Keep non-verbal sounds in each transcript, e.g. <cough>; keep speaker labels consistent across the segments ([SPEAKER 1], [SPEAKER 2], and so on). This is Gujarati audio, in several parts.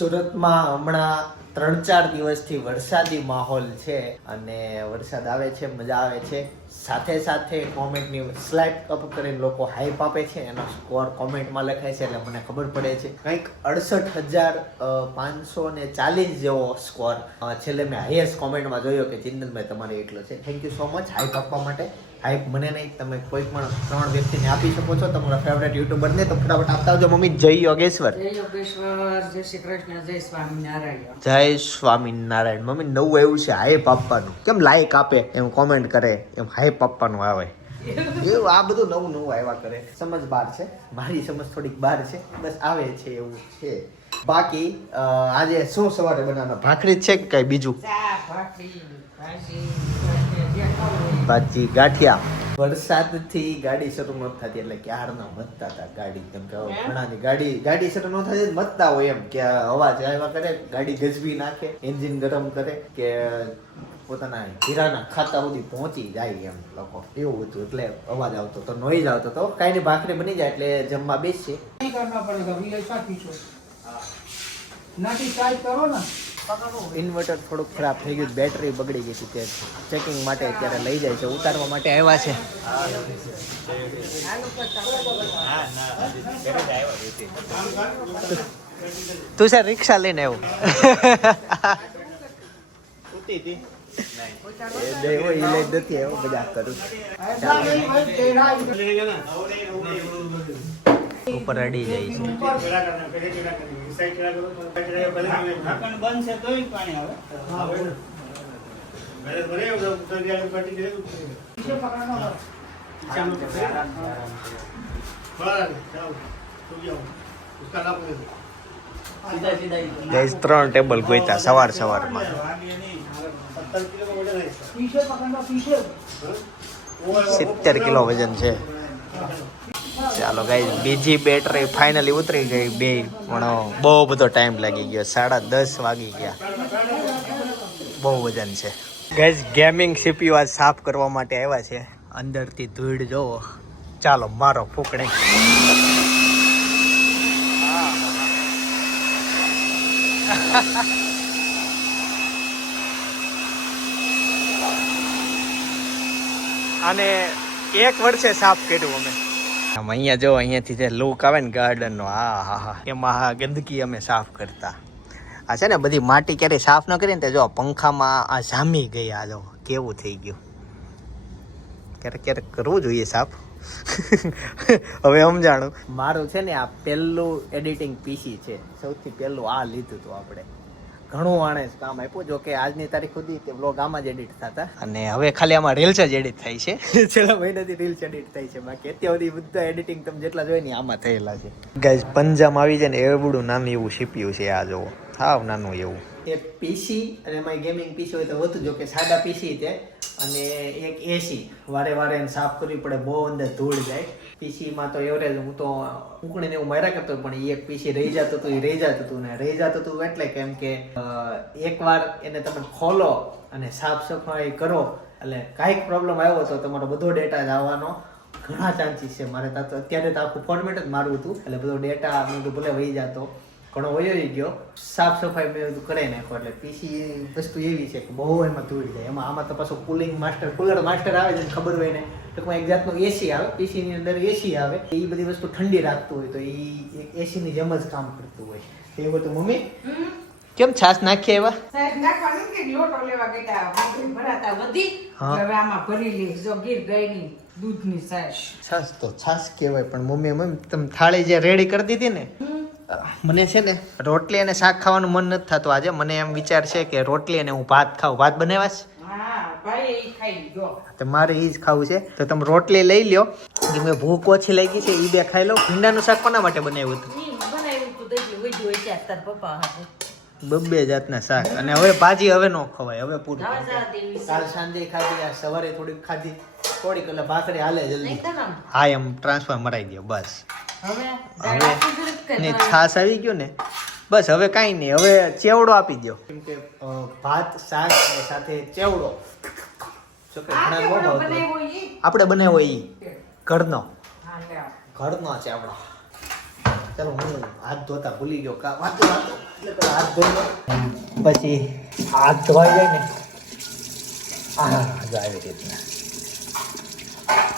[SPEAKER 1] સુરતમાં હમણાં ત્રણ ચાર દિવસથી વરસાદી માહોલ છે અને વરસાદ આવે છે, મજા આવે છે. સાથે સાથે કોમેન્ટની સ્લાઇડ અપ કરીને લોકો હાઈપ આપે છે. એનો સ્કોર કોમેન્ટમાં લખાય છે એટલે મને ખબર પડે છે. કંઈક અડસઠ હજાર પાંચસો ને ચાલીસ જેવો સ્કોર છેલ્લે મેં હાઈએસ્ટ કોમેન્ટમાં જોયો કે ચિંતનભાઈ તમારે એટલો છે. Thank you so much hype આપવા માટે. હાઈપ મને નહીં તમે કોઈ પણ ત્રણ વ્યક્તિને આપી શકો છો તમારા ફેવરેટ યુટ્યુબરને તો ફટાફટ આપતા આવજો. મમ્મી જય યોગેશ્વર.
[SPEAKER 2] જય યોગેશ્વર જય શ્રી કૃષ્ણ જય સ્વામિનારાયણ.
[SPEAKER 1] જય સ્વામિનારાયણ. મમ્મી નવું એવું છે હાઈપ આપવાનું. કેમ લાઈક આપે એમ કોમેન્ટ કરે એમ હાઈપ આપવાનું આવે. એવું? આ બધું નવું નવું આવ્યા કરે. સમજ બહાર છે. મારી સમજ થોડીક બહાર છે. બસ આવે છે એવું છે. બાકી આજે શું સવારે બનાવવાનો? ભાખરી છે કે કઈ બીજું?
[SPEAKER 2] ભાજી
[SPEAKER 1] ગાંઠિયા. વરસાદથી ગાડી શરૂ ન થતી એટલે ક્યારના મતતા હતા ગાડી. કેમ કે ઘણાની ગાડી ગાડી શરૂ ન થતી મતતા હોય એમ કે અવાજ આવ્યા કરે ગાડી ગજવી નાખે એન્જિન ગરમ કરે કે પોતાના હીરાના ખાતા સુધી પહોંચી જાય એમ લોકો. એવું હતું એટલે અવાજ આવતો તો નોઈઝ આવતો તો કાંઈ ભાખરી બની જાય એટલે જમવા
[SPEAKER 3] બેસીએ. કરવું પડે નાખી ચાર્જ કરો ને.
[SPEAKER 1] ઇન્વર્ટર થોડુંક ખરાબ થઈ ગયું બેટરી બગડી ગઈ હતી તે ચેકિંગ માટે અત્યારે લઈ જાય છે ઉતારવા માટે આવ્યા છે. તું સર રિક્ષા લઈને આવ્યો બધા કરું ઉપર અડી જાય છે. ત્રણ ટેબલ ગોઈતા સવાર સવારમાં. સિત્તેર કિલો વજન છે. ચાલો ગાઈ બીજી બેટરી ફાઇનલી ઉતરી ગઈ બે, પણ બહુ બધો ટાઈમ લાગી ગયો. સાડા દસ વાગી ગયા. બહુ વજન છે. ગાઈઝ ગેમિંગ સીપીયુ આજ સાફ કરવા માટે આવ્યા છે. અંદરથી ધૂળ જોવો. ચાલો, મારો ફૂકણી. <laughs> અને એક વર્ષે સાફ કર્યું અમે. આમ અહીંયા જો, અહીંયાથી જે લુક આવે ને ગાર્ડનનો હા હા હા એમાં આ ગંદકી અમે સાફ કરતા. આ છે ને બધી માટી ક્યારેય સાફ ન કરીને તે જો પંખામાં આ જામી ગઈ આ જો કેવું થઈ ગયું. ક્યારેક ક્યારેક કરવું જોઈએ સાફ. <laughs> હવે સમજાણું. મારું છે ને આ પહેલું એડિટિંગ પીસી છે. સૌથી પહેલું આ લીધું હતું આપણે. ઘણું આણે કામ આપ્યું. જો કે આજની તારીખ સુધી તે બ્લોગ આમાં જ એડિટ થતા. અને હવે ખાલી આમાં રીલ્સ જ એડિટ થાય છે. <laughs> છેલ્લા મહિનાથી રીલ્સ એડિટ થાય છે. બાકી અત્યાર સુધી બધા એડિટિંગ તમે જેટલા જોઈએ ને આમાં થયેલા છે. ગાઈઝ પંજાબ આવી જાય ને એવડું નાનું એવું સીપ્યું છે આ જોવો હાવ નાનું એવું. એ પીસી અને એમાં ગેમિંગ પીસી હોય તો વધુ જો કે સાદા પીસી છે. અને એક એસી વારે વારે એને સાફ કરવી પડે બહુ અંદર ધૂળ જાય. પીસીમાં તો એવરેજ હું તો ઉકળીને એવું માર્યા કરતો પણ એ એક પીસી રહી જતું હતું, એ રહી જતું હતું ને રહી જતું હતું એટલે કેમ કે એકવાર એને તમે ખોલો અને સાફ સફાઈ કરો, એટલે કાંઈક પ્રોબ્લેમ આવ્યો તો તમારો બધો ડેટા જ આવવાનો. ઘણા ચાન્સીસ છે મારે તો અત્યારે તો આખું ફોર્મેટ જ મારું હતું, એટલે બધો ડેટા મેં ભલે વહી જતો, ઘણો વયો ગયો. સાફ સફાઈ મેં બધું કરાવી નાખ્યો, એટલે પીસી વસ્તુ એવી છે કે બહુ એમાં ધૂળ જાય. એમાં, આમાં તો પાછું કુલિંગ માસ્ટર કુલર માસ્ટર આવે છે ખબર હોય ને. ટૂંકમાં એક જાતનું એસી આવે પીસીની અંદર એસી આવે એ બધી વસ્તુ ઠંડી રાખતું હોય તો એ એક એસીની જેમ જ કામ કરતું હોય. એવું બધું મમ્મી કેમ છાશ નાખીએ એવા?
[SPEAKER 2] સાહેબ નાખવાનું કે લોટો લેવા ગયા ભરાતા વધી હવે આમાં ભરી લે જો ગીર ગાયની દૂધની છાશ.
[SPEAKER 1] છાશ તો છાશ કહેવાય પણ મમ્મી મમ્મી તમે થાળી જે રેડી કરી દીધી ને મને છે ને રોટલી અને શાક ખાવાનું મન નથી થતું આજે. મને એમ વિચાર છે કે રોટલી અને હું ભાત ખાઉં. ભાત બનાવ્યા છે?
[SPEAKER 2] ભાઈ એ
[SPEAKER 1] જ ખાવું છે. તો તમે રોટલી લઈ લ્યો. કે મેં ભૂખ ઓછી લાગી છે એ બે ખાઈ લો ભીંડાનું શાક કોના માટે બનાવ્યું હતું? બબ્બે જાતના શાક. અને હવે ભાજી હવે નો ખવાય હવે પૂરું કાલ સાંજે ખાધી આ સવારે થોડીક ખાધી. થોડીક એટલે ભાખરી હાલે જલ્દી. હા એમ ટ્રાન્સફર મરાઈ ગયો બસ.
[SPEAKER 2] હવે કે
[SPEAKER 1] ને? છાશ આવી ગયો ને બસ હવે કાંઈ નહીં. હવે ચેવડો આપી દો કેમ કે ભાત શાક અને સાથે ચેવડો? આપણે બનાવ્યો એ ઘરનો.
[SPEAKER 2] હા.
[SPEAKER 1] ઘરનો ચેવડો ચાલો હું હાથ ધોતા ભૂલી ગયો. કા હાથ ધોઈ પછી હાથ ધોવાઈ જાય ને. આ જો આવી રીતના.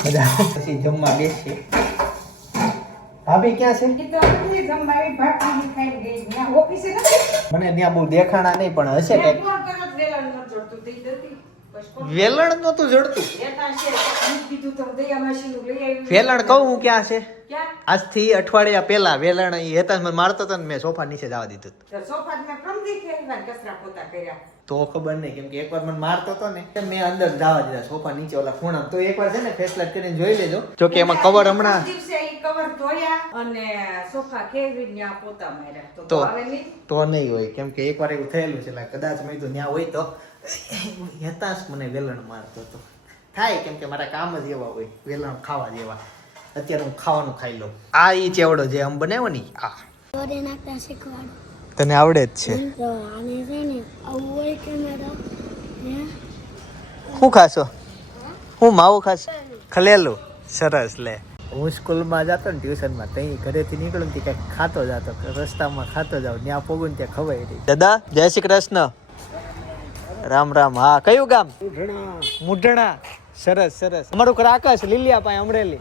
[SPEAKER 1] બધા પછી જમવા બેસીએ. ભાભી ક્યાં છે? મને ત્યાં બહુ દેખાણા નહીં પણ હશે
[SPEAKER 2] કે વેલાણ ન જોડતું
[SPEAKER 1] વેલણ કહું હું ક્યાં છે? આજથી અઠવાડિયા પહેલા વેલણ એ હેતા મને મારતો હતો ને મેં સોફા નીચે જવા દીધું.
[SPEAKER 2] સોફા કર્યા.
[SPEAKER 1] તો ખબર નહીં કેમ કે એકવાર મને મારતો હતો ને મેં અંદર જવા દીધા સોફા નીચે ઓલા ખૂણા તો એકવાર છે ને ફેસલાઇટ કરીને જોઈ લેજો. જો કે એમાં કવર હમણાં
[SPEAKER 2] કવર ધોયા અને સોફા કેવી ન્યા પોતા માર્યા. તો
[SPEAKER 1] તો.
[SPEAKER 2] નહીં?
[SPEAKER 1] હોય કેમ કે એકવાર એવું થયેલું છે કદાચ મેં તો ત્યાં હોય તો હેતાશ મને વેલણ મારતો હતો. થાય કેમ કે મારા કામ જ એવા હોય વેલણ ખાવા જેવા. અત્યારે હું ખાવાનું ખાઈ લઉં. આ ઈ ચેવડો જે આમ બનાવ્યો ને આ.
[SPEAKER 4] દોરી નાખતા શીખવાડું.
[SPEAKER 1] તને આવડે જ છે. શું ખાશો? હું માવું ખાશ? ખલેલું સરસ લે. હું સ્કૂલમાં જતો ને ટ્યુશનમાં ત્યાં ઘરેથી નીકળું ત્યાં કંઈક ખાતો જતો રસ્તામાં ખાતો જાવ ત્યાં પોગું ત્યાં ખવાય રહી. દાદા જય શ્રી કૃષ્ણ. રામ રામ. હા કયું ગામ? મુઢણા. સરસ સરસ. અમારું ઘર આકાશ લીલિયા પાસે અમરેલી.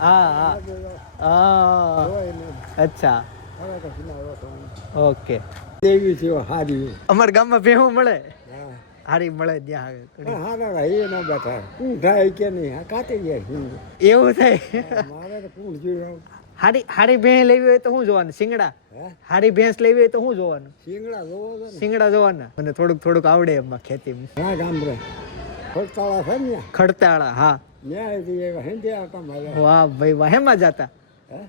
[SPEAKER 1] હા હા હા. અચ્છા. ઓકે.
[SPEAKER 5] દેવી છે હારી.
[SPEAKER 1] અમારા ગામમાં ભેહું મળે? હારી મળે ત્યાં
[SPEAKER 5] હારા એ ન બેઠા. શું થાય કે નહીં? કાતે ગયા
[SPEAKER 1] એવું થાય?
[SPEAKER 5] મારે કોણ જોયું
[SPEAKER 1] હારી હારી ભેંસ લેવી હોય તો શું જોવાનું? સિંગડા હાડી ભેંસ લેવી હોય તો શું જોવાનું?
[SPEAKER 5] શિંગડા જોવો
[SPEAKER 1] સિંગડા જોવાના. મને થોડુંક થોડુંક આવડે એમાં ખેતી
[SPEAKER 5] હા ગામડે ખડતાળા છે ને
[SPEAKER 1] ખડતાળા હા.
[SPEAKER 5] ન્યાયથી હેંડે આવતા
[SPEAKER 1] વાહ ભાઈ વાહ. હેમાં જાતા?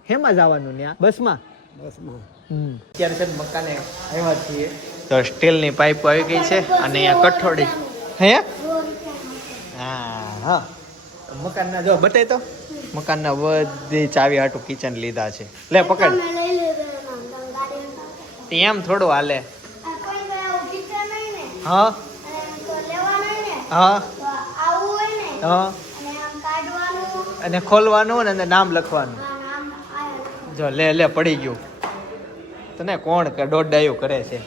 [SPEAKER 1] હેમાં જવાનું ત્યાં બસમાં?
[SPEAKER 5] બસમાં.
[SPEAKER 1] અત્યારે છે મકાને આવ્યા છીએ. તો સ્ટીલની પાઇપ આવી ગઈ છે અને અહીંયા કઠોળી હે? હા હા મકાનના જો બતાય તો. મકાનના બધી ચાવી હાટું કિચન લીધા છે. લે પકડ. એમ થોડું હાલે.
[SPEAKER 4] આ કોઈ કોઈ આવું ટીચર નહીં ને
[SPEAKER 1] હા.
[SPEAKER 4] અને તો
[SPEAKER 1] હા.
[SPEAKER 4] તો આવું હોય ને
[SPEAKER 1] હા.
[SPEAKER 4] અને
[SPEAKER 1] ખોલવાનું અને નામ લખવાનું. જો લે લે પડી ગયું. તને કોણ કે દોઢ ડાયું કરે છે?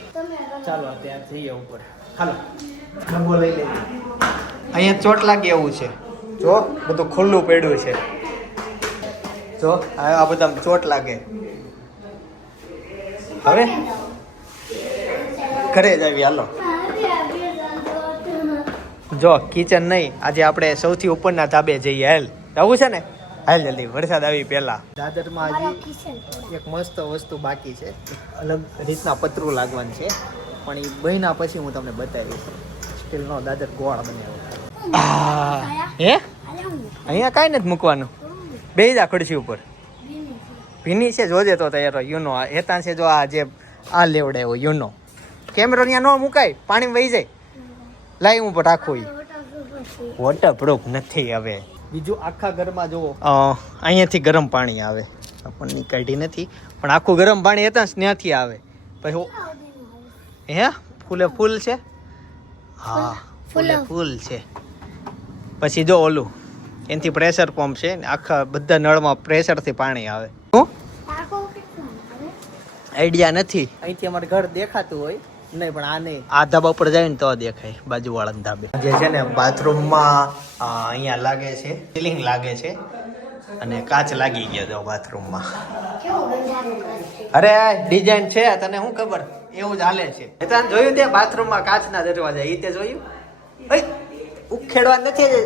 [SPEAKER 1] ચાલો ત્યાં જઈએ ઉપર. હાલો. ડબ્બો લઈ લે. અહીંયા ચોટ લાગે એવું છે. જો બધું ખુલ્લું પડ્યું છે. જો આ બધા ચોટ લાગે. હવે? ઘરે જ આવી હાલો. જો કિચન નહીં. આજે આપણે સૌથી ઉપરના ધાબે જઈએ હેલ. આવું છે ને? હાલ જલ્દી વરસાદ આવી પહેલા. દાદરમાં હજી એક મસ્ત વસ્તુ બાકી છે. અલગ રીતના પતરું લાગવાનું છે. પણ એ બન્યા પછી હું તમને બતાવીશ. સ્ટીલનો દાદર ગોળ બન્યો હે? અહીંયા કાંઈ નથી મૂકવાનું. બે જા ખુરશી ઉપર. ભીની છે. જોજે તો તૈયાર યુનો. હેતા છે જો આ જે આ લેવડે એવો યુનો. કેમેરો ત્યાં ન મુકાય પાણી વહી જાય. લાઈ હું પર રાખું ઈ.
[SPEAKER 4] વોટરપ્રૂફ
[SPEAKER 1] નથી હવે. બીજું આખા ઘરમાં જુઓ. અહીંયાથી ગરમ પાણી આવે. આપણને કાઢી નથી. પણ આખું ગરમ પાણી હતા ત્યાંથી આવે. પછી હે ફૂલે ફૂલ છે? હા ફૂલે ફૂલ. છે. પછી જો ઓલું એનાથી પ્રેશર પંપ છે ને આખા બધા નળમાં પ્રેશરથી પાણી આવે. શું
[SPEAKER 4] આવે?
[SPEAKER 1] આઈડિયા નથી. અહીંથી અમારે ઘર દેખાતું હોય. નહીં પણ આ નહીં. આ ધાબા ઉપર જાય ને તો દેખાય બાજુવાળા ધાબે. જે છે ને બાથરૂમમાં અહીંયા લાગે છે સીલિંગ લાગે છે અને કાચ લાગી ગયો તો બાથરૂમમાં. અરે ડિઝાઇન છે તને શું ખબર? એવું જ હાલે છે. એ તને જોયું તે બાથરૂમમાં કાચના દરવાજા? એ તે જોયું? ઉખેડવા નથી જ.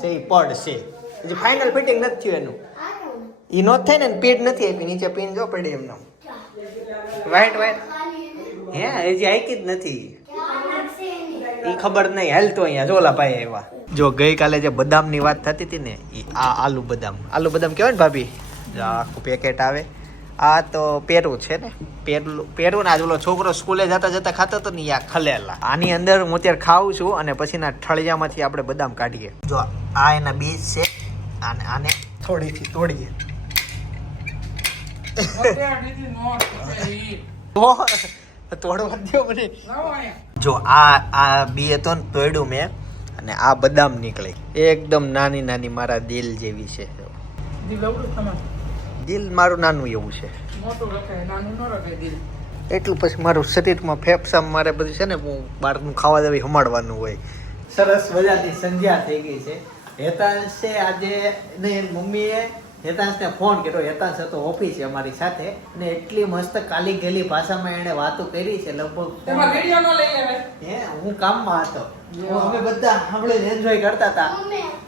[SPEAKER 1] છે એ પડ છે. હજી ફાઇનલ ફિટિંગ નથી થયું એનું.
[SPEAKER 4] એ
[SPEAKER 1] ઈ નો થાય ને પીડ નથી આપી નીચે પીન જો પડી એમનો. વાઈટ વાઈટ હે હજી આઈકી જ નથી.
[SPEAKER 4] એ
[SPEAKER 1] ઈ ખબર નહીં હાલ તો અહીંયા જોલા ભાઈ આવ્યા જો ગઈકાલે જે બદામની વાત થતી હતી ને ઈ આ આલુ બદામ. આલુ બદામ કહેવાય ને ભાભી? આખું પેકેટ આવે. આ તો પેરું છે ને. પેરું પેરું ને આજ ઓલો છોકરો સ્કૂલે જતા જતા ખાતો હતો ને આ ખલેલા. આની અંદર હું અત્યારે ખાઉં છું અને પછીના ઠળિયામાંથી આપણે બદામ કાઢીએ. જો આ એના બીજ છે. આને આને થોડીથી તોડીએ. <laughs>
[SPEAKER 3] છે
[SPEAKER 1] તોડવા દ્યો મને. જો આ આ બી હતો ને તોડ્યું મેં અને આ બદામ નીકળી. એકદમ નાની નાની મારા દિલ જેવી છે.
[SPEAKER 3] દી.
[SPEAKER 1] દિલ મારું નાનું એવું છે.
[SPEAKER 3] મોટું રખાય નાનું ન રખાય દિલ.
[SPEAKER 1] એટલું પછી મારું શરીરમાં ફેફસામાં મારે બધું છે ને હું બહારનું ખાવા દેવી હમાડવાનું હોય. સરસ મજાની સંધ્યા થઈ ગઈ છે. હેતાંશે આજે ને મમ્મીએ હેતાંશને ફોન કર્યો. હેતાંશ હતો ઓફિસે અમારી સાથે અને એટલી મસ્ત કાલી ગેલી ભાષામાં એણે વાતો કરી છે લગભગ
[SPEAKER 3] તેમાં વીડિયો ન લઈ આવે
[SPEAKER 1] હે હું કામમાં હતો. અમે બધા સાંભળીને એન્જોય કરતા હતા.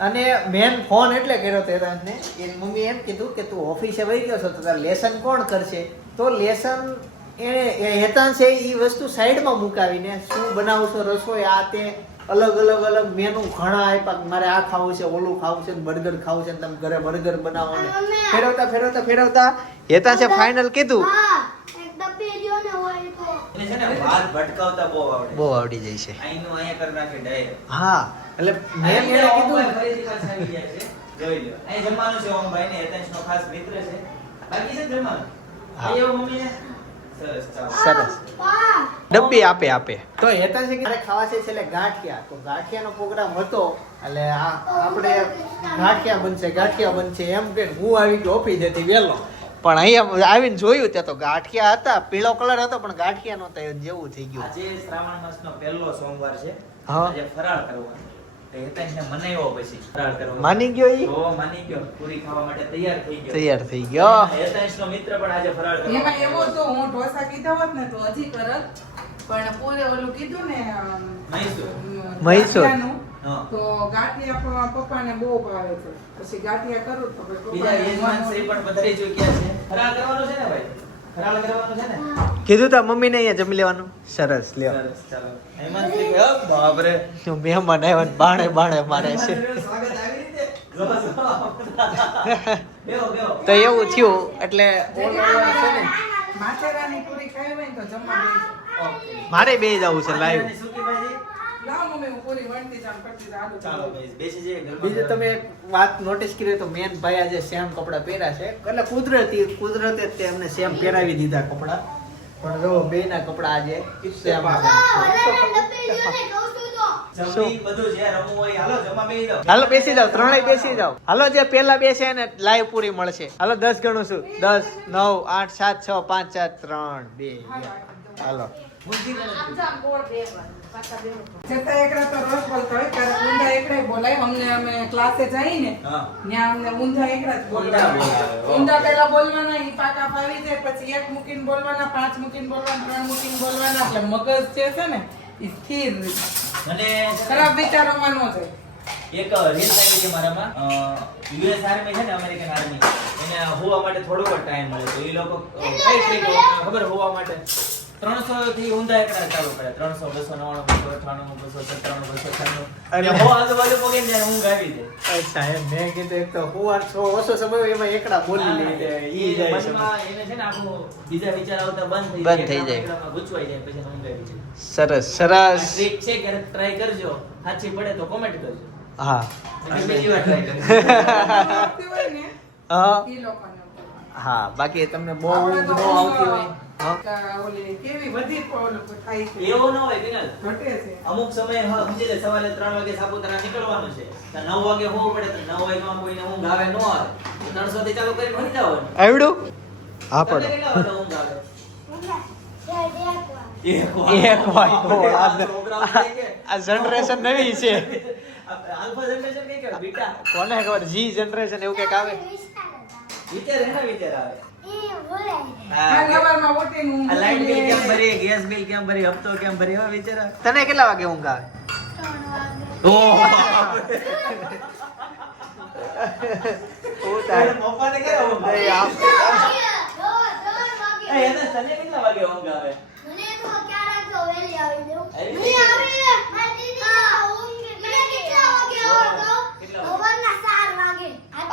[SPEAKER 1] અને મેન ફોન એટલે કર્યો હેતાંશને ને એની મમ્મી એમ કીધું કે તું ઓફિસે વહી ગયો છો તો તારે લેસન કોણ કરશે? તો લેસન એને એ હેતાન છે એ વસ્તુ સાઈડમાં મુકાવીને શું બનાવું છો રસોઈ આ તે અલગ અલગ અલગ મેનુ ઘણા આપ્યા કે મારે આ ખાવું છે ઓલું ખાવું છે બર્ગર ખાવું છે ને તમે ઘરે બર્ગર બનાવો ને. ફેરવતા ફેરવતા ફેરવતા. હેતા છે ફાઇનલ કીધું.
[SPEAKER 4] હા એક ડબ્બી જો ને હોય તો.
[SPEAKER 6] એને છે ને વાત ભટકાવતા બહુ
[SPEAKER 1] બહુ આવડી જાય છે.
[SPEAKER 6] અહીંનું અહીંયા કરી નાખે
[SPEAKER 1] હા એટલે મેં કીધું.
[SPEAKER 6] ઓમભાઈ ફરીથી પાછા આવી ગયા છે. જોઈ લો. અહીં જમવાનું છે ઓમભાઈ ને હેતાંશનો ખાસ મિત્ર છે. બાકી છે જમવાનું? સરસ,
[SPEAKER 1] ડબ્બી આપે આપે. તો હેતા છે કે ખાવા છે એટલે ગાંઠિયા. તો ગાંઠિયાનો પ્રોગ્રામ હતો એટલે આ આપણે ગાંઠિયા બનશે ગાંઠિયા બનશે એમ કે હું આવી ગયો ઓફિસ હતી વહેલો. પણ અહીંયા આવીને જોયું ત્યાં તો ગાંઠિયા હતા પીળો કલર હતો પણ ગાંઠિયા નહોતા જેવું થઈ ગયું.
[SPEAKER 6] આજે શ્રાવણ માસનો પહેલો સોમવાર છે.
[SPEAKER 1] હા.
[SPEAKER 6] આજે ફરાળ કરવાનો.
[SPEAKER 1] માની ગયો ઈ?
[SPEAKER 6] માની ગયો. પૂરી ખાવા માટે તૈયાર થઈ ગયો.
[SPEAKER 1] તૈયાર થઈ ગયો.
[SPEAKER 6] નો મિત્ર પણ આજે ફરાળ
[SPEAKER 3] એમાં એવો તો હું ઢોસા કીધા હોત ને તો હજી કરત પણ પૂરે ઓલું કીધું ને
[SPEAKER 6] મૈસૂર.
[SPEAKER 3] તો ગાંઠિયા પપ્પાને બહુ ભાવે છે. પછી ગાંઠિયા કરું તો
[SPEAKER 6] બીજા યજમાન શ્રી પણ પધારી ચૂક્યા છે. ફરાળ કરવાનો છે ને ભાઈ? ફરાળ તા મમ્મી ને?
[SPEAKER 1] કીધું તા મમ્મીને અહીંયા જમી લેવાનું. સરસ લ્યો.
[SPEAKER 6] સરસ ચાલો. હેમંત શ્રી કહે, "અપ, બાપરે.
[SPEAKER 1] મહેમાન આવ્યા બાણે બાણે મારે છે. તો એવું થયું એટલે all over છે ને.
[SPEAKER 3] માથેરાની પૂરી ખાવી હોય ને તો જમવા બેસજો.
[SPEAKER 6] ઓકે.
[SPEAKER 1] મારે બે જવું છે લાઈવ બીજું તમે એક વાત નોટિસ કરી તો મેન ભાઈ આજે સેમ કપડાં પહેર્યા છે. એટલે કુદરતી કુદરતે જ તે એમને સેમ પહેરાવી દીધા કપડાં. પણ જો બે ના કપડાં આજે સેમ.
[SPEAKER 6] હાલો બેસી જાઓ.
[SPEAKER 1] ત્રણેય બેસી જાઓ. હાલો જે પેલા બેસે એને લાઈવ પૂરી મળશે. હાલો દસ ગણું છું. દસ નવ આઠ સાત છ પાંચ ચાર ત્રણ બે હાલો
[SPEAKER 6] બુદ્ધિ કરે.
[SPEAKER 2] આમ તો આમ ગોળ બેસવાનું, પાછા બેસવું.
[SPEAKER 3] છતાં એકડા તો રસ બોલતા હોય ક્યારેક ઊંધા એકડાય બોલાય અમને અમે ક્લાસે જઈએ ત્યાં અમને ઊંધા એકડા જ
[SPEAKER 6] ઊંધા
[SPEAKER 3] બોલવાના
[SPEAKER 6] બોલાવે, હો.
[SPEAKER 3] ઊંધા પેલા બોલવાના ઈ પાકા પાવી જાય પછી એક મૂકીને બોલવાના પાંચ મૂકીને બોલવાના ત્રણ મૂકીને બોલવાના એટલે મગજ જે છે ને ઈ સ્થિર.
[SPEAKER 6] મને
[SPEAKER 3] ખરાબ વિચારોમાં ન જાય
[SPEAKER 6] એક રીલ આવી છે મારામાં યુએસ આર્મી છે ને અમેરિકન આર્મી એને હોવા માટે થોડોક ટાઈમ મળે તો એ લોકો કઈ ખબર હોવા માટે ત્રણસો થી ઊંધા એકડા ચાલુ કરે. ત્રણસો બસો નવ્વાણું બસો બસો સત્તાણું બસો છન્નું બહુ આજુબાજુ પોગે ને ઊંઘ આવી જાય.
[SPEAKER 1] અચ્છા એમ મેં કીધું એક તો હુવાર છો ઓછો સમય એમાં એકડા બોલી લે ઈ જાય છે.
[SPEAKER 6] એને છે ને આખું બીજા વિચાર આવતા બંધ થઈ
[SPEAKER 1] બંધ થઈ
[SPEAKER 6] જાય.
[SPEAKER 1] જાય.
[SPEAKER 6] જાય પછી ઊંઘ આવી જાય.
[SPEAKER 1] સરસ સરસ.
[SPEAKER 6] ટ્રીક છે કે ટ્રાય કરજો સાચી પડે તો કોમેન્ટ કરજો.
[SPEAKER 1] હા.
[SPEAKER 6] બીજી વાર ટ્રાય કરજો
[SPEAKER 1] હા. બાકી તમને બહુ
[SPEAKER 3] આપણે
[SPEAKER 1] ઊંઘ ન આવતી હોય. હા.
[SPEAKER 3] કે ઓલી કેવી બધી ઓલું થાય છે.
[SPEAKER 6] એવો ન હોય વિનલ. અમુક સમયે સમજી લે સવારે ત્રણ વાગે સાપુતારા નીકળવાનું છે. નવ વાગે હોવું પડે નવ વાગ્યામાં કોઈને ઊંઘ આવે ન આવે. ત્રણસો થી ચાલુ કરીને ભણી જવાનું
[SPEAKER 1] આવડું? હા
[SPEAKER 6] તમને
[SPEAKER 1] પડો
[SPEAKER 6] કેટલા વાગે ઊંઘ આવે?
[SPEAKER 4] એક વાર
[SPEAKER 6] એક
[SPEAKER 1] એક વાય ગોળ. આ generation નવી છે.
[SPEAKER 6] આલ્ફા જનરેશન કઈ કહેવાય? બીટા
[SPEAKER 1] કોને ખબર? જી જનરેશન એવું કંઈક આવે?
[SPEAKER 6] વિચાર એના વિચાર આવે.
[SPEAKER 4] એ બોલે
[SPEAKER 3] આ
[SPEAKER 6] આ
[SPEAKER 3] સવારમાં ઉઠીને ઊંઘ
[SPEAKER 6] આ લાઇટ બિલ કેમ ભરી ગેસ બિલ કેમ ભરી હપ્તો કેમ ભરી એવા વિચાર.
[SPEAKER 1] તને કેટલા વાગે ઊંઘ આવે?
[SPEAKER 6] કેટલા વાગે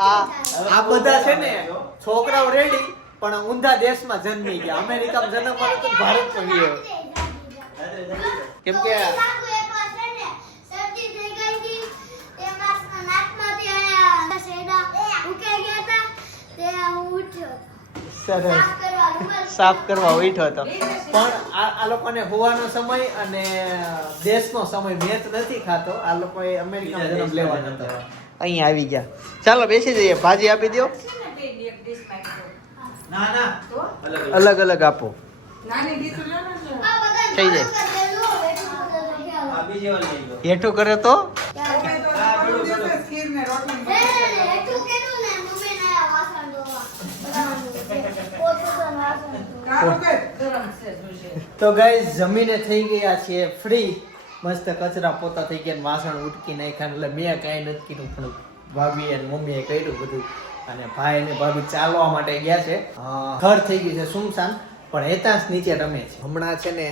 [SPEAKER 1] આ બધા છે ને, છોકરાઓ રેડી પણ ઊંધા દેશમાં જન્મી ગયા. અમેરિકામાં જન્મવાનું તો ભારતમાં ગયો. કેમ કે
[SPEAKER 4] સાફ કરવા
[SPEAKER 1] ઉઠ્યો હતો. પણ આ લોકોને હોવાનો સમય અને દેશનો સમય મેચ નથી ખાતો. આ લોકોએ અમેરિકામાં જન્મ લેવાનો હતો. અહીંયા આવી ગયા. ચાલો બેસી જઈએ. ભાજી આપી દો
[SPEAKER 6] અલગ
[SPEAKER 1] અલગ આપો. થઈ જાય.
[SPEAKER 4] નાનું કરી
[SPEAKER 1] તો?
[SPEAKER 3] તો
[SPEAKER 1] ગાઈઝ જમીને થઈ ગયા છીએ ફ્રી. મસ્ત કચરા પોતા થઈ ગયા વાસણ ઉટકી નાખ્યા એટલે મેં કાંઈ નથી કીધું, પણ ભાભી અને મમ્મીએ કર્યું બધું. અને ભાઈ અને ભાભી ચાલવા માટે ગયા છે. ઘર થઈ ગયું છે સુમસાન, પણ હેતાંશ નીચે રમે છે. હમણાં છે ને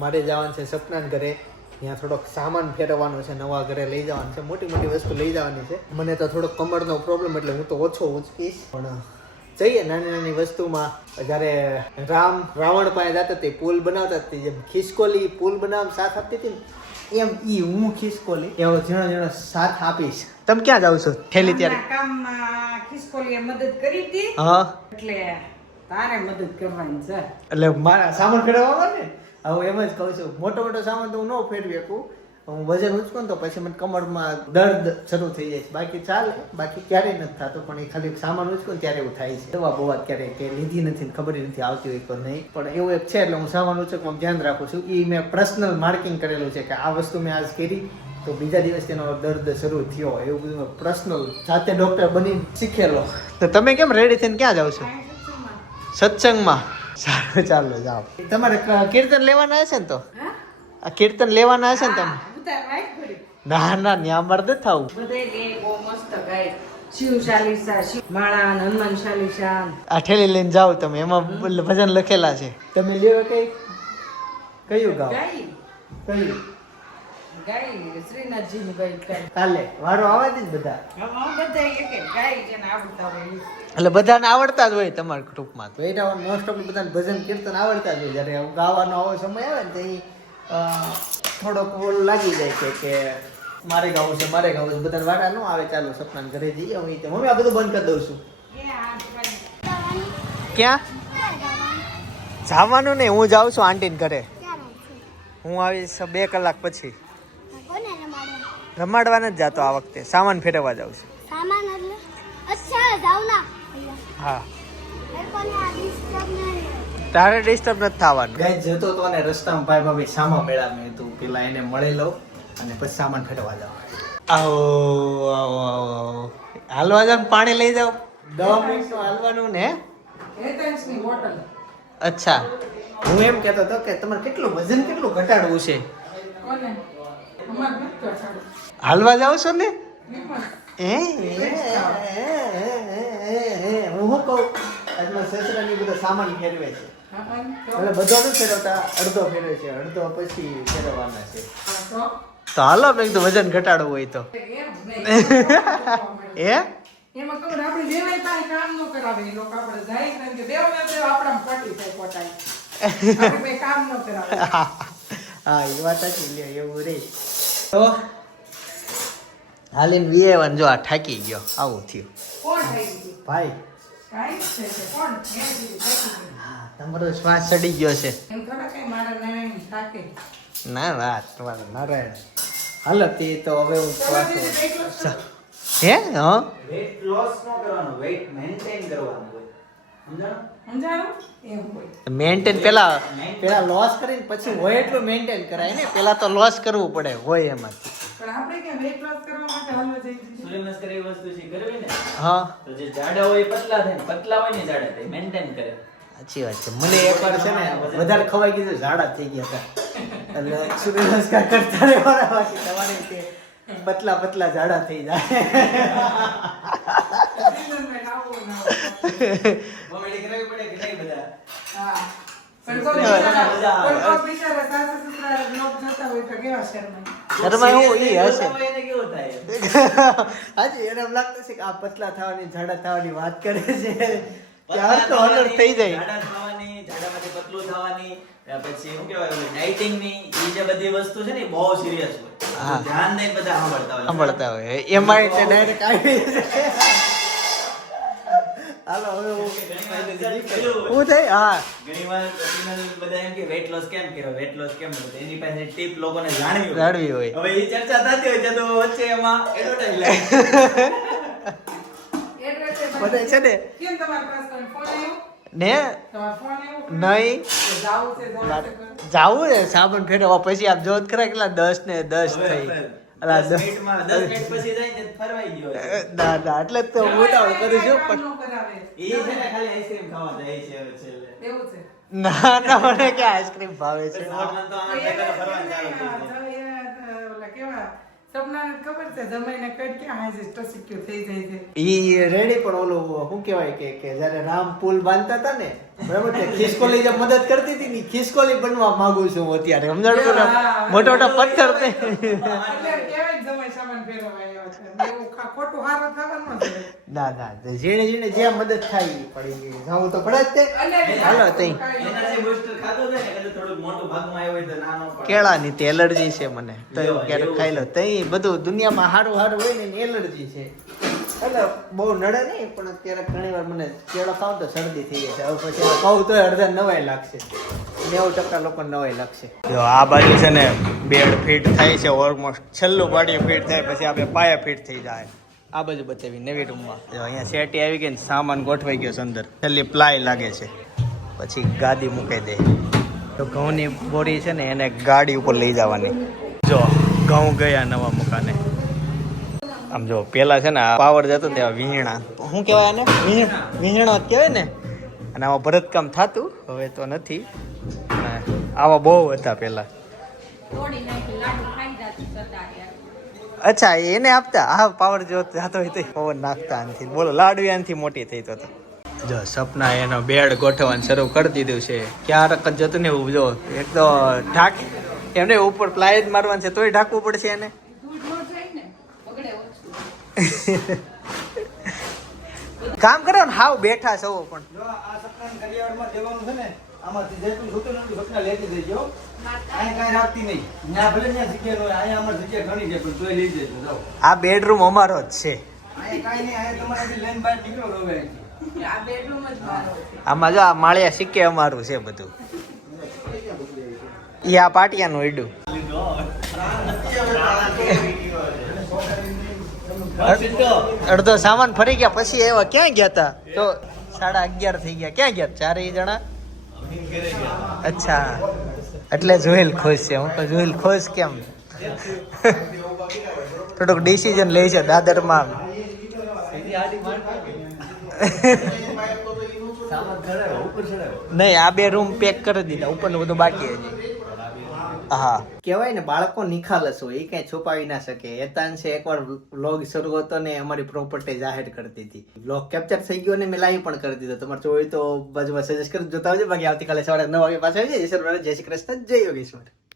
[SPEAKER 1] મારે જવાનું છે સપનાન ઘરે. ત્યાં થોડોક સામાન ફેરવવાનો છે, નવા ઘરે લઈ જવાનું છે, મોટી મોટી વસ્તુ લઈ જવાની છે. મને તો થોડોક કમરનો પ્રોબ્લેમ એટલે હું તો ઓછો ઉચકીશ પણ જઈએ નાની નાની વસ્તુમાં. જ્યારે રામ રાવણ પાસે જતા તે પુલ બનાવતા તે જેમ ખિસકોલી પુલ બનાવ સાથ આપતી હતી એમ ઈ હું ખિસકોલી એવો ઝીણો ઝીણો સાથ આપીશ. તમે ક્યાં જાવ છો? થેલી ત્યારે.
[SPEAKER 2] કામમાં ખિસકોલીએ મદદ કરી હતી.
[SPEAKER 1] હા.
[SPEAKER 2] એટલે તારે મદદ કરવાની છે.
[SPEAKER 1] એટલે મારા સામાન ફેરવવાનો ને હું એમ જ કહું છું. મોટો મોટો સામાન તો હું ન ફેરવી શકું. હું વજન ઉચકું ને તો પછી મને કમરમાં દર્દ શરૂ થઈ જાય છે. બાકી ચાલે બાકી ક્યારેય નથી થતું પણ એ ખાલી સામાન ઉચકું ત્યારે એવું થાય છે. દવા બવા ક્યારેય કે લીધી નથી ખબર નથી આવતી હોય તો નહીં. પણ એવું એક છે એટલે હું સામાન ઉચકવામાં ધ્યાન રાખું છું. એ મેં પર્સનલ માર્કિંગ કરેલું છે કે આ વસ્તુ મેં આજ કરી તો બીજા દિવસ તેનો દર્દ શરૂ થયો એવું બધું પર્સનલ જાતે ડોક્ટર બની શીખેલો. તો તમે કેમ રેડી થઈને ક્યાં જાવ છો? સત્સંગમાં. સારું ચાલો જાઓ. તમારે કીર્તન લેવાના હશે ને તો? આ કીર્તન લેવાના હશે ને તમે? ના ના ન્યા મર્દ નથી
[SPEAKER 2] બધે લે બહુ મસ્ત ગાય શિવ ચાલીસા શિવ માળા અને હનુમાન ચાલીસા.
[SPEAKER 1] આ ઠેલી લઈને જાઓ તમે એમાં ભજન લખેલા છે. તમે લેવા કઈ? કયું ગાવ કયું?
[SPEAKER 2] ગાય શ્રીનાથજીનું ગાય ગાય
[SPEAKER 1] કાલે વારો આવવા દે બધા.
[SPEAKER 2] બધા એક એક ગાય જેને આવડતા હોય
[SPEAKER 1] એટલે બધાને આવડતા જ હોય તમારા ગ્રુપમાં તો. એના મોસ્ટ ઓફ બધાને ભજન કીર્તન આવડતા જ હોય. જ્યારે ગાવાનો આવો સમય આવે ને તો એ થોડોક લાગી જાય છે કે મારે ગાવું છે, મારે ગાવું છે બધાને વારા ન આવે, ચાલો સપનાને ઘરે જઈએ હું તે મમ્મી, આ બધું બંધ કરી દઉં છું ક્યાં જવાનું નહીં, હું જાઉં છું આંટીને ઘરે? હું આવીશ બે કલાક પછી
[SPEAKER 4] રમાડવા?
[SPEAKER 1] નથી જતો આ વખતે સામાન ફેરવવા જાઉં છું
[SPEAKER 4] ના.
[SPEAKER 1] હા. તારે ડિસ્ટર્બ નથી થવાનું ગાય જતો તો અને રસ્તામાં ભાઈ ભાભી સામા મેળા મેં તું પેલા એને મળી લઉં અને પછી સામાન ફેરવા જાવ આવો આવો આવો. હાલવા જાવ પાણી લઈ જાવ દવા મિનિટનું હાલવાનું ને અચ્છા. હું એમ કહેતો હતો કે તમારે કેટલું વજન કેટલું ઘટાડવું છે. હાલવા જાવ છો ને? એ હું શું કહું? આજમાં સસરાની બધો સામાન ફેરવે છે.
[SPEAKER 3] હા, હા, તો?
[SPEAKER 1] એટલે બધો નથી ફેરવતા અડધો ફેરવે છે અડધો પછી ફેરવવાના છે.
[SPEAKER 3] હા, તો?
[SPEAKER 1] તો હાલો મેં કીધું વજન ઘટાડવું હોય તો. એ
[SPEAKER 3] એમાં ખબર આપણે દેવાય પાસે કામ ન કરાવે. એ લોકો આપણે જાય કારણ કે દેવ ને દેવ આપણા પટી થાય પોટાય આપણે કામ ન કરાવે.
[SPEAKER 1] હા એ વાત સાચી. લે એવું રે. તો હાલીને વિયેવન જો આ થાકી ગયો. આવું થયું.
[SPEAKER 3] કોણ થઈ
[SPEAKER 1] ભાઈ.
[SPEAKER 3] તે
[SPEAKER 1] તમારો શ્વાસ ચડી ગયો છે.
[SPEAKER 3] એમ કઈ મારા
[SPEAKER 1] ના વાત તમારે નારાયણ હાલ તે તો હવે હું? હે? હા?
[SPEAKER 6] વેટ લોસ ન કરવાનો વેટ મેન્ટેન કરવાનું
[SPEAKER 1] મેન્ટેન પેલા પેલા લોસ કરીને પછી હોય એટલું મેન્ટેન કરાય ને. પેલા તો લોસ કરવું પડે હોય એમાં.
[SPEAKER 3] પણ આપણે કે વેટ લોસ કરવા માટે હાલવા જઈએ? છીએ?
[SPEAKER 6] સૂર્ય નમસ્કાર એવી વસ્તુ છે કરવી ને?
[SPEAKER 1] હા.
[SPEAKER 6] તો જે જાડા હોય પતલા થાય પતલા હોય ને જાડા થાય મેન્ટેન કરે.
[SPEAKER 1] સાચી વાત છે. મને એકવાર છે ને વધારે ખવાઈ ગયું ઝાડા થઈ ગયા હતા. એટલે સૂર્ય નમસ્કાર કરતા રહેવાના બાકી તમારે કે પતલા પતલા ઝાડા થઈ જાય. <laughs> એમ લાગતું છે કે આ પતલા થવાની ઝાડા થવાની વાત કરે છે. તો થઈ જાય.
[SPEAKER 6] થવાની પતલું થવાની. પછી શું કહેવાય ઓલી ની એ જે બધી વસ્તુ છે ને બહુ સિરિયસ. હોય. ધ્યાન દઈને બધા સાંભળતા હોય.
[SPEAKER 1] સાંભળતા હોય. એમાં તે ડાયરેક્ટ આવી હાલો હવે હું થઈ હા
[SPEAKER 6] બધા એમ કે કેમ કર્યો? વેટ લોસ કેમ કર્યો? એની પાસે ટીપ લોકોને જાણવી હોય.
[SPEAKER 1] જાણવી હોય.
[SPEAKER 6] હવે એ ચર્ચા થતી હોય તો વચ્ચે એમાં લાગે. <laughs>
[SPEAKER 1] બધે છે ને.
[SPEAKER 3] કેમ તમારા પાસે કોઈ ફોન આવ્યો?
[SPEAKER 1] ને?
[SPEAKER 3] તમારો
[SPEAKER 1] નહીં.
[SPEAKER 3] જાવું છે જાવું છે
[SPEAKER 1] ને સાબન ફેરવવા પછી આપ જોત ખરા કેટલા દસ ને દસ થઈ.
[SPEAKER 6] ને ફરવાઈ ગયો હોય.
[SPEAKER 1] ના એટલે જ તો હું ઉતાવળ કરું છું પણ
[SPEAKER 3] ન
[SPEAKER 6] ને ખાલી આઈસ્ક્રીમ ખાવા જાય છે હવે છેલ્લે.
[SPEAKER 3] એવું છે.
[SPEAKER 1] ના ના મને કે આઈસ્ક્રીમ ભાવે છે? ઈ રેડી પણ ઓલું શું કહેવાય કે કે જ્યારે રામ પુલ બાંધતા હતા ને બરાબર છે ખિસકોલી જે મદદ કરતી હતી ને ખિસકોલી બનવા માંગુ છું હું અત્યારે સમજાણું મોટા મોટા પથ્થર
[SPEAKER 3] ખોટું હારું થવાનું છે
[SPEAKER 1] ના ના ઝીણે જેણે જે મદદ થાય ઈ પડી જાવું તો પડે જ તે. હાલો તઈ.
[SPEAKER 6] એનર્જી બૂસ્ટર ખાધું છે ને કદાચ થોડુંક મોટું ભાગમાં આવ્યું હોય તો નાનો પડે.
[SPEAKER 1] કેળાની તે એલર્જી છે મને. તો એવું ક્યારેક ખાઈ લો. તઈ બધું દુનિયામાં હારું સારું હોય ને એલર્જી છે. એટલે બહુ નડે નહીં પણ અત્યારે ઘણી વાર મને કેળો ખાવ તો શરદી થઈ જાય છે. હવે પછી ખાવ તો અડધા નવાઈ લાગશે. નેવું ટકા લોકો નવાઈ લાગશે. જો આ બાજુ છે ને બેડ ફિટ થાય છે ઓલમોસ્ટ છેલ્લું પાડી ફિટ થાય પછી આપણે પાયા ફિટ થઈ જાય. આ બાજુ બતાવી નવી રૂમમાં. જો અહીંયા સેટી આવી ગઈ ને સામાન ગોઠવાઈ ગયો છે અંદર. છેલ્લી પ્લાય લાગે છે. પછી ગાદી મૂકી દે. તો ઘઉંની બોરી છે ને એને ગાડી ઉપર લઈ જવાની. જો ઘઉં ગયા નવા મકાને. આમ જો પેલા છે ને આ પાવર જતો ને વીણા. વીહણા શું કહેવાય ને વીહણ વીહણો જ કહેવાય ને? અને આમાં ભરતકામ થતું હવે તો નથી. આવા બહુ હતા પેલા.
[SPEAKER 2] તોડી નાખી લાડુ ખાઈ જાતી જતા રહ્યા
[SPEAKER 1] અચ્છા એને આપતા? હા પાવર જો જાતો હોય તો પવન નાખતા આનથી. બોલો લાડવી આનથી મોટી થઈ તો તો. જો સપના એનો બેડ ગોઠવવાનું શરૂ કરી દીધું છે. ક્યારેક જ જતું ને એવું જો એક તો ઢાક એમને ઉપર પ્લાય જ મારવાનું છે તોય ઢાંકવું પડશે એને
[SPEAKER 2] દૂધ ન જાય ને બગડે ઓછું
[SPEAKER 1] કામ કરો ને હાવ બેઠા છો પણ.
[SPEAKER 5] જો આ સપનાને ઘડિયાળમાં દેવાનું છે ને આમાંથી જેટલું છૂટું નથી સપના લેતી દેજો અહીં કાંઈ રાખતી નહીં. ના ભલે ત્યાં જગ્યા હોય અહીંયા અમારી જગ્યા ઘણી છે પણ તોય લઈ જજો જાઓ.
[SPEAKER 1] આ બેડરૂમ અમારો જ છે.
[SPEAKER 5] અહીંયા કાંઈ નહીં અહીંયા તમારે લઈને બહાર નીકળો રોવે
[SPEAKER 3] આ બેડરૂમ જ મારો છે
[SPEAKER 1] આમાં જો આ માળિયા સિક્કે અમારું છે બધું. ઈ આ પાટિયાનું ઈડું. અડધો સામાન ફરી ગયા પછી એવા ક્યાં ગયા હતા તો સાડા અગિયાર થઈ ગયા. ક્યાં ગયા? ચારેય જણા? અચ્છા. એટલે જોયેલ ખુશ છે. હું તો જોયેલ ખુશ કેમ? થોડુંક ડિસિઝન લે છે દાદરમાં. નહીં આ બે રૂમ પેક કરી દીધા. ઉપરનું બધું બાકી હજી. હા કહેવાય ને, બાળકો નિખાલસ હોય, એ કઈ છુપાવી ના શકે. એતાંશે એકવાર વ્લોગ શરૂ હતો ને, અમારી પ્રોપર્ટી જાહેર કરતી હતી વ્લોગ કેપ્ચર થઈ ગયો ને, મેં લાઈવ પણ કરી દીધો. તમારે જોયું તો બાજુમાં સજેસ્ટ કરી જોતા આવજો. બાકી આવતીકાલે સવારે નવ વાગે પાછા આવી જાય. જય શ્રી કૃષ્ણ, જય યોગેશ્વર.